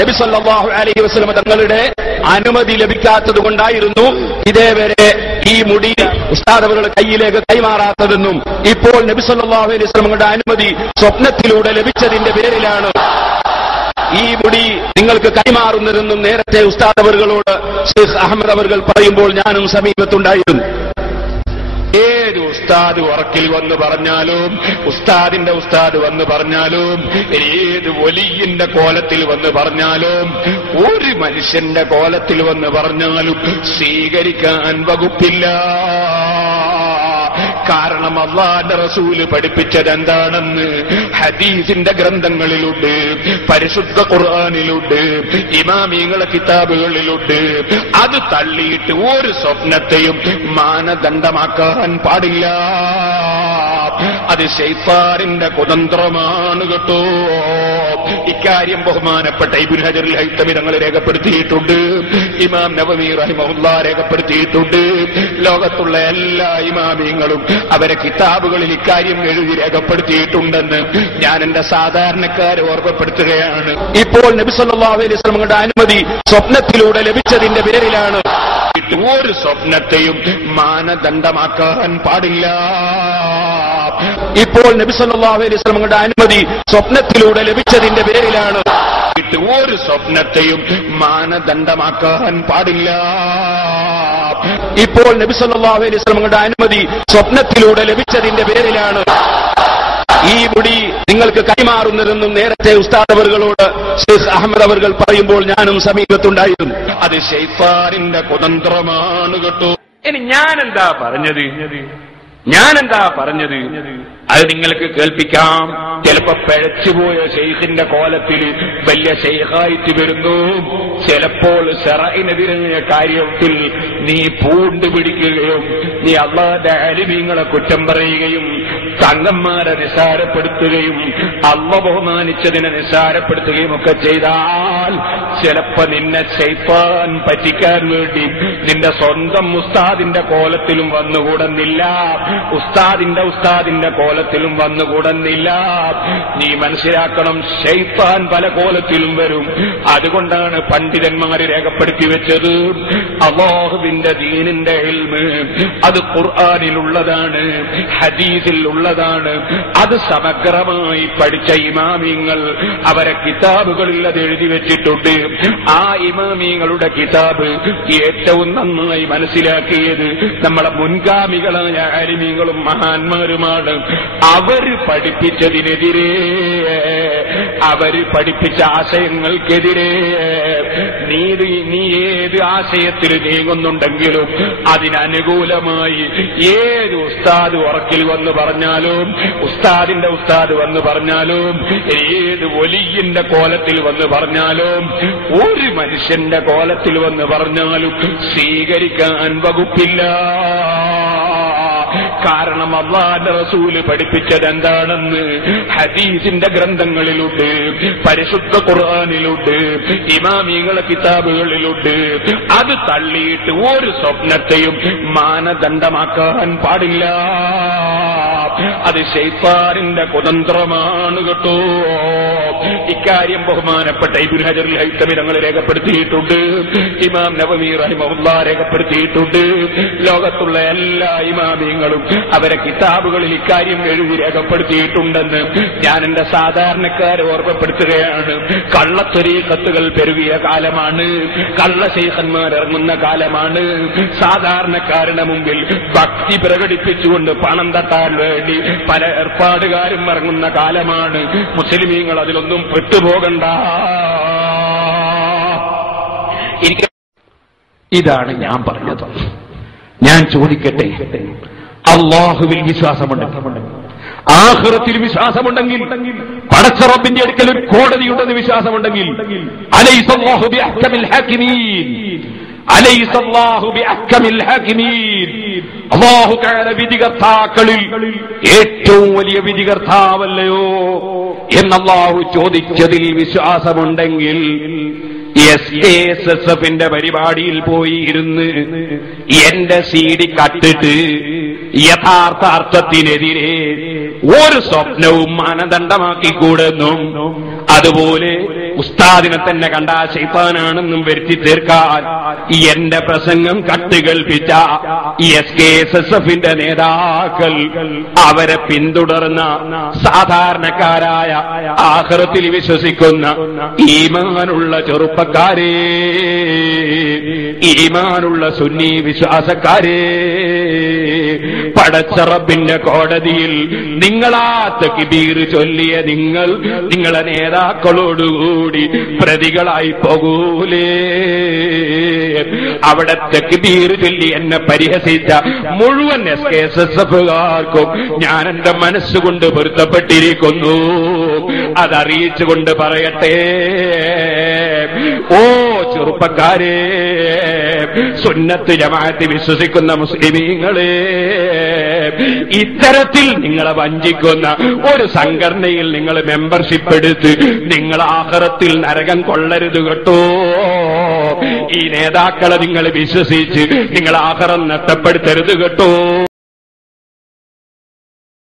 നബി സല്ലല്ലാഹു അലൈഹി വസല്ലം തങ്ങളുടെ അനുമതി ലഭിക്കാത്തത് കൊണ്ടായിരുന്നു ഇതേവരെ ഈ മുടി ഉസ്താദ് അവരുടെ കയ്യിലേക്ക് കൈമാറാത്തതെന്നും ഇപ്പോൾ നബി സല്ലല്ലാഹു അലൈഹി വസല്ലമയുടെ അനുമതി സ്വപ്നത്തിലൂടെ ലഭിച്ചതിന്റെ പേരിലാണ് ഈ മുടി നിങ്ങൾക്ക് കൈമാറുന്നതെന്നും നേരത്തെ ഉസ്താദ് അവர்களോട് ഷെയ്ഖ് അഹമ്മദ് അവർ പറയുമ്പോൾ ഞാനും സമീപത്തുണ്ടായിരുന്നു. ഏത് ഉസ്താദ് ഉറക്കിൽ വന്ന് പറഞ്ഞാലും, ഉസ്താദിന്റെ ഉസ്താദ് വന്ന് പറഞ്ഞാലും, ഏത് വലിയന്റെ കോലത്തിൽ വന്ന് പറഞ്ഞാലും, ഒരു മനുഷ്യന്റെ കോലത്തിൽ വന്ന് പറഞ്ഞാലും സ്വീകരിക്കാൻ വകുപ്പില്ല. കാരണം അല്ലാഹുവിന്റെ റസൂല് പഠിപ്പിച്ചത് എന്താണെന്ന് ഹദീസിന്റെ ഗ്രന്ഥങ്ങളിലുണ്ട്, പരിശുദ്ധ ഖുർആനിലുണ്ട്, ഇമാമികളുടെ കിതാബുകളിലുണ്ട്. അത് തള്ളിയിട്ട് ഒരു സ്വപ്നത്തെയും മാനദണ്ഡമാക്കാൻ പാടില്ല. അത് ശൈത്താനിന്റെ കുതന്ത്രമാണ് കേട്ടോ. ഇക്കാര്യം ബഹുമാനപ്പെട്ട ഇബ്നു ഹജറുൽ ഹൈതമി തങ്ങൾ രേഖപ്പെടുത്തിയിട്ടുണ്ട്, ഇമാം നവവി റഹിമഹുല്ലാഹ് രേഖപ്പെടുത്തിയിട്ടുണ്ട്. ലോകത്തുള്ള എല്ലാ ഇമാമിങ്ങളും അവരെ കിതാബുകളിൽ ഇക്കാര്യം എഴുതി രേഖപ്പെടുത്തിയിട്ടുണ്ടെന്ന് ഞാൻ എന്റെ സാധാരണക്കാരെ ഓർമ്മപ്പെടുത്തുകയാണ്. ഇപ്പോൾ നബി സല്ലല്ലാഹു അലൈഹി വസല്ലമയുടെ അനുമതി സ്വപ്നത്തിലൂടെ ലഭിച്ചതിന്റെ പേരിലാണ് ഒരു സ്വപ്നത്തെയും മാനദണ്ഡമാക്കാൻ പാടില്ല. ഇപ്പോൾ നബി സല്ലല്ലാഹു അലൈഹി വസല്ലമയുടെ അനുമതി സ്വപ്നത്തിലൂടെ ലഭിച്ചതിന്റെ പേരിലാണ് ഒരു സ്വപ്നത്തെയും മാനദണ്ഡമാക്കാൻ പാടില്ല. ഇപ്പോൾ നബി സല്ലല്ലാഹു അലൈഹി വസല്ലമയുടെ അനുമതി സ്വപ്നത്തിലൂടെ ലഭിച്ചതിന്റെ പേരിലാണ് ഈ മുടി നിങ്ങൾക്ക് കൈമാറുന്നതെന്നും നേരത്തെ ഉസ്താദ് അവர்களോട് ഷെയ്ഖ് അഹമ്മദ് അവർ പറയുമ്പോൾ ഞാനും സമീപത്തുണ്ടായിരുന്നു. അത് ശൈത്താനിന്റെ കുതന്ത്രമാണ് കേട്ടോ. ഇനി ഞാനെന്താ പറഞ്ഞത് അത് നിങ്ങൾക്ക് കേൾപ്പിക്കാം. ചിലപ്പോ പിഴച്ചുപോയ ഷെയ്ഖിന്റെ കോലത്തിൽ വലിയ ഷെയ്ഖായിട്ട് വരുന്നു, ചിലപ്പോൾ ശറഇനെതിരായ കാര്യത്തിൽ നീ പൂണ്ടുപിടിക്കുകയും നീ അല്ലാഹുവിന്റെ അലിമീങ്ങളെ കുറ്റം പറയുകയും തങ്ങന്മാരെ നിസ്സാരപ്പെടുത്തുകയും അല്ലാഹു ബഹുമാനിച്ചതിനെ നിസ്സാരപ്പെടുത്തുകയും ഒക്കെ ചെയ്താൽ ചിലപ്പോ നിന്നെ ശൈത്താൻ പറ്റിക്കാൻ വേണ്ടി നിന്റെ സ്വന്തം ഉസ്താദിന്റെ കോലത്തിലും വന്നുകൂടുന്നില്ല, ഉസ്താദിന്റെ കോലത്തിലും വന്നുകൂടുന്നില്ല. നീ മനസ്സിലാക്കണം, ശൈത്താൻ പല കോലത്തിലും വരും. അതുകൊണ്ടാണ് പണ്ഡിതന്മാര് രേഖപ്പെടുത്തി വെച്ചത് അല്ലാഹുവിന്റെ ദീനിന്റെ ഇൽമ് അത് ഖുർആനിലുള്ളതാണ്, ഹദീസിൽ ഉള്ളതാണ്. അത് സമഗ്രമായി പഠിച്ച ഇമാമിങ്ങൾ അവരെ കിതാബുകളിൽ അത് എഴുതി വെച്ചിട്ടുണ്ട്. ആ ഇമാമിങ്ങളുടെ കിതാബ് ഏറ്റവും നന്നായി മനസ്സിലാക്കിയത് നമ്മളെ മുൻഗാമികളായ ആലിമീങ്ങളും മഹാന്മാരുമാണ്. അവര് പഠിപ്പിച്ചതിനെതിരെ, അവര് പഠിപ്പിച്ച ആശയങ്ങൾക്കെതിരെ നീ ഏത് ആശയത്തിൽ നീങ്ങുന്നുണ്ടെങ്കിലും അതിനനുകൂലമായി ഏത് ഉസ്താദ് ഉറക്കിൽ വന്ന് പറഞ്ഞാലും, ഉസ്താദിന്റെ ഉസ്താദ് വന്ന് പറഞ്ഞാലും, ഏത് വലിയന്റെ കോലത്തിൽ വന്ന് പറഞ്ഞാലും, ഒരു മനുഷ്യന്റെ കോലത്തിൽ വന്ന് പറഞ്ഞാലും സ്വീകരിക്കാൻ വകുപ്പില്ല. കാരണം അല്ലാഹുവിന്റെ റസൂല് പഠിപ്പിച്ചത് എന്താണെന്ന് ഹദീസിന്റെ ഗ്രന്ഥങ്ങളിലുണ്ട്, പരിശുദ്ധ ഖുർആനിലുണ്ട്, ഇമാമികളുടെ കിതാബുകളിലുണ്ട്. അത് തള്ളിയിട്ട് ഒരു സ്വപ്നത്തെയും മാനദണ്ഡമാക്കാൻ പാടില്ല. അത് ശൈത്താനിന്റെ കുതന്ത്രമാണ് കേട്ടോ. ഇക്കാര്യം ബഹുമാനപ്പെട്ട ഇബ്നു ഹജറുൽ ഹൈതമി തങ്ങൾ രേഖപ്പെടുത്തിയിട്ടുണ്ട്, ഇമാം നവവി റഹിമഹുല്ലാഹ് രേഖപ്പെടുത്തിയിട്ടുണ്ട്. ലോകത്തുള്ള എല്ലാ ഇമാമിങ്ങളും അവരെ കിതാബുകളിൽ ഇക്കാര്യം എഴുതി രേഖപ്പെടുത്തിയിട്ടുണ്ടെന്ന് ഞാൻ എന്റെ സാധാരണക്കാരെ ഓർമ്മപ്പെടുത്തുകയാണ്. കള്ളത്വരീഖത്തുകൾ പെരുകിയ കാലമാണ്, കള്ള ശൈഖന്മാർ ഇറങ്ങുന്ന കാലമാണ്. സാധാരണക്കാരുടെ മുമ്പിൽ ഭക്തി പ്രകടിപ്പിച്ചുകൊണ്ട് പണം തട്ടാൻ വേണ്ടി പല ഏർപ്പാടുകാരും ഇറങ്ങുന്ന കാലമാണ്. മുസ്ലിമീങ്ങൾ അതിലൊന്നും പെട്ടുപോകണ്ട. ഇതാണ് ഞാൻ പറഞ്ഞത്. ഞാൻ ചോദിക്കട്ടെ, അല്ലാഹുവിൽ വിശ്വാസമുണ്ടെങ്കിൽ, ആഖിറത്തിൽ വിശ്വാസമുണ്ടെങ്കിൽ, പടച്ച റബ്ബിന്റെ അടുക്കൽ ഒരു കോടതിയുണ്ടെന്ന് വിശ്വാസമുണ്ടെങ്കിൽ, അലൈസല്ലാഹു ബിഅഹ്കമിൽ ഹാകിമീൻ, അലൈസല്ലാഹു ബിഅഹ്കമിൽ ഹാകിമീൻ, അല്ലാഹു തആല വിധികർത്താക്കളിൽ ഏറ്റവും വലിയ വിധികർത്താവല്ലയോ എന്നല്ലാഹു ചോദിച്ചതിൽ വിശ്വാസമുണ്ടെങ്കിൽ SASSFന്റെ പരിപാടിയിൽ പോയി ഇരുന്ന് എന്റെ CD കട്ടിട്ട് യഥാർത്ഥ അർത്ഥത്തിനെതിരെ ഒരു സ്വപ്നവും മാനദണ്ഡമാക്കിക്കൂടെന്നും അതുപോലെ ഉസ്താദിനെ തന്നെ കണ്ട ശൈത്താനാണെന്നും വരുത്തി തീർക്കാൻ എന്റെ പ്രസംഗം കട്ടുകൽപ്പിച്ച SKSSFന്റെ നേതാക്കൾ, അവരെ പിന്തുടർന്ന സാധാരണക്കാരായ ആഖിറത്തിൽ വിശ്വസിക്കുന്ന ഈമാനുള്ള ചെറുപ്പക്കാരെ, ഈമാനുള്ള സുന്നി വിശ്വാസക്കാരെ, പടച്ച റബ്ബിന്റെ കോടതിയിൽ നിങ്ങളാ തക്ബീർ ചൊല്ലിയ നിങ്ങളെ നേതാക്കളോടുകൂടി പ്രതികളായി പോകൂലേ? അവിടെ തക്ബീർ ചൊല്ലി എന്നെ പരിഹസിച്ച മുഴുവൻ SKSSFകാർക്കും ഞാൻ എന്റെ മനസ്സുകൊണ്ട് പൊരുത്തപ്പെട്ടിരിക്കുന്നു. അതറിയിച്ചുകൊണ്ട് പറയട്ടെ, ഓ ചെറുപ്പക്കാരെ, സുന്നത്ത് ജമാഅത്ത് വിശ്വസിക്കുന്ന മുസ്ലിമീങ്ങളെ, ഇത്തരത്തിൽ നിങ്ങളെ വഞ്ചിക്കുന്ന ഒരു സംഘടനയിൽ നിങ്ങൾ മെമ്പർഷിപ്പ് എടുത്ത് നിങ്ങൾ ആഖിറത്തിൽ നരകം കൊള്ളരുത് കേട്ടോ. ഈ നേതാക്കളെ നിങ്ങൾ വിശ്വസിച്ച് നിങ്ങൾ ആഖിറം നഷ്ടപ്പെടുത്തരുത് കേട്ടോ.